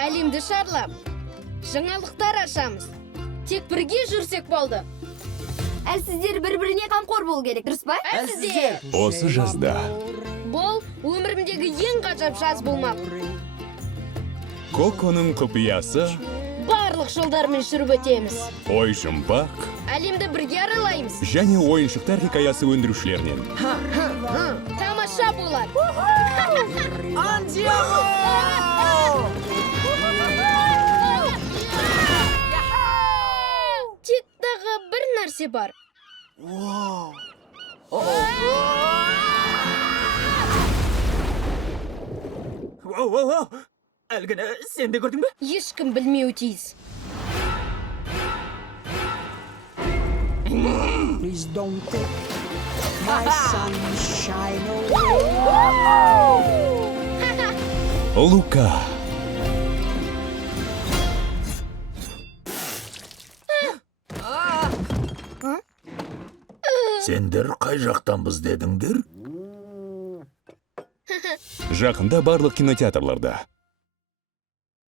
Әлемді шарлап, жаңалықтар ашамыз. Тек бірге жүрсек болды. Әл сіздер бір-біріне қамқор болу керек, дұрыс па? Әл сіздер. Осы жазда Бұл өмірімдегі ең ғажап жаз болмақ. Коконың құпиясы Барлық жолдармен жүріп өтеміз. ой жұмбақ Әлемді бірге аралаймыз. және ойыншықтар хикаясы өндірушілерінен. Тамаша болады. Тек тағы бір нәрсе бар. Әлгіні сен де көрдің бе? Ешкім білмеуі тиіс. Please don't take my sunshine away. Лука. Сендер қай жақтанбыз дедіңдер? Жақында барлық кинотеатрларда.